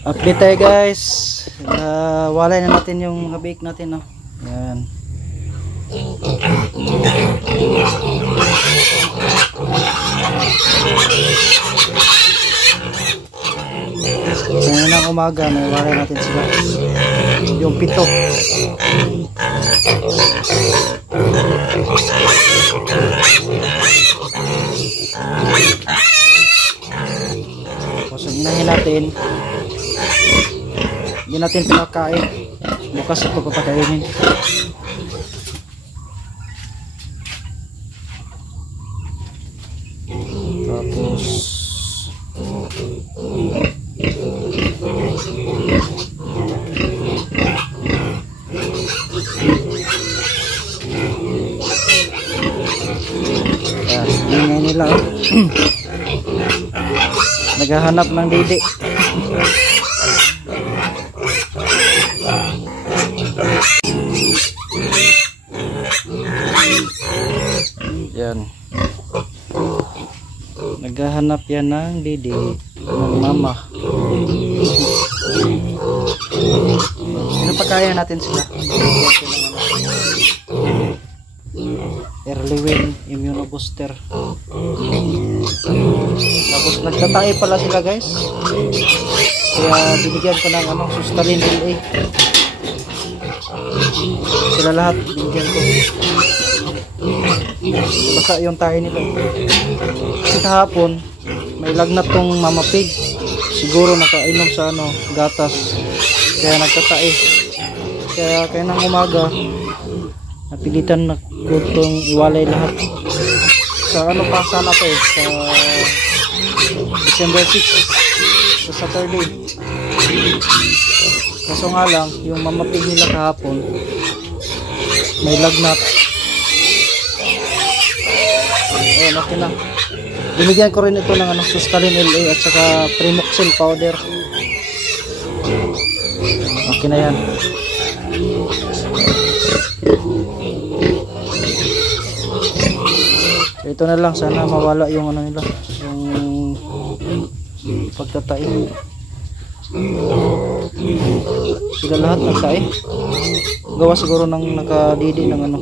Update tayo guys. Walay na natin yung bake natin, no. Yan. Ngayon ng umaga, may walay natin sila. Yung pito. Tapos ang inahin natin, hindi natin pinakain. Bukas ito papakainin. Tapos ingay nila. Naghahanap ng didi. Yan. Naghahanap yan ng didi ng mama. Napakaya natin sila. Early win immunobooster. Tapos nagtatae pala sila guys. Kaya binigyan ko ng Sustalin LA. Sila lahat binigyan ko. Baka yung tayo nila. Kasi kahapon may lagnat tong mama pig. Siguro nakainom sa gatas. Kaya nagtatae. Kaya nang umaga napilitan na ko itong iwalay lahat. Sa pa sana to sa December 6 sa Saturday. Kaso nga lang yung mamapig nila kahapon may lagnat. Ayun, okay na. Binigyan ko rin ito ng Sustalin LA at saka Primoxil powder. Okay na yan. Ito na lang, sana mawala yung nila, yung pagtatae. Sila lahat nagtae. Gawa siguro ng nakadidi ng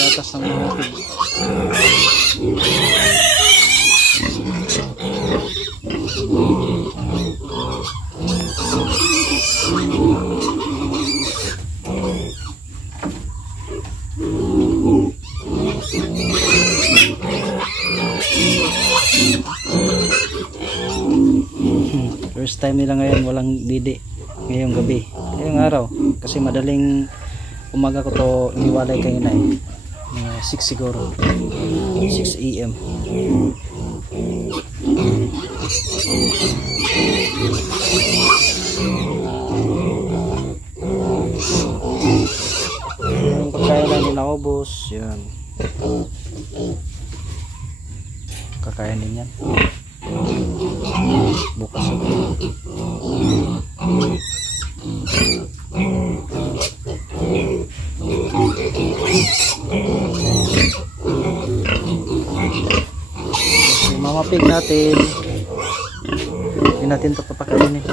gatas ng mga pig. First time nila ngayon walang didi ngayong gabi, ngayong araw, kasi madaling umaga ko to iniwalay kanina 6 siguro, 6 AM. Yung pagkain na nila naubos, yan. Kakainin yan. Bukas ako. Mama pig natin. Hindi natin ito papakainin.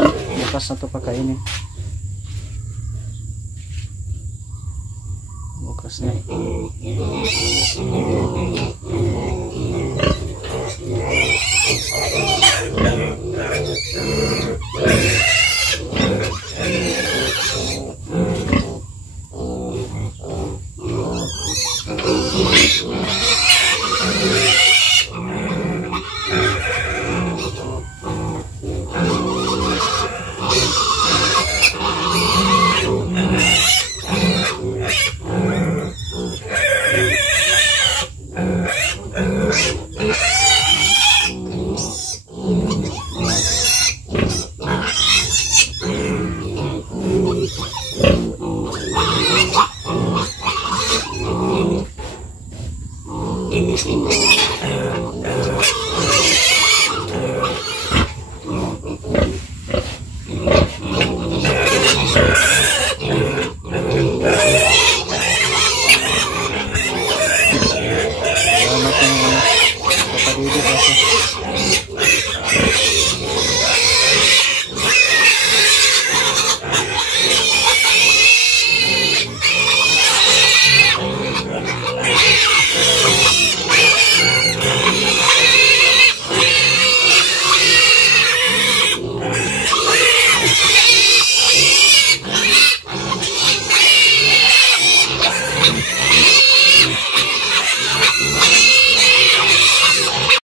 Bukas na ito pakainin. Bukas na. Salamat ng kapatid kasi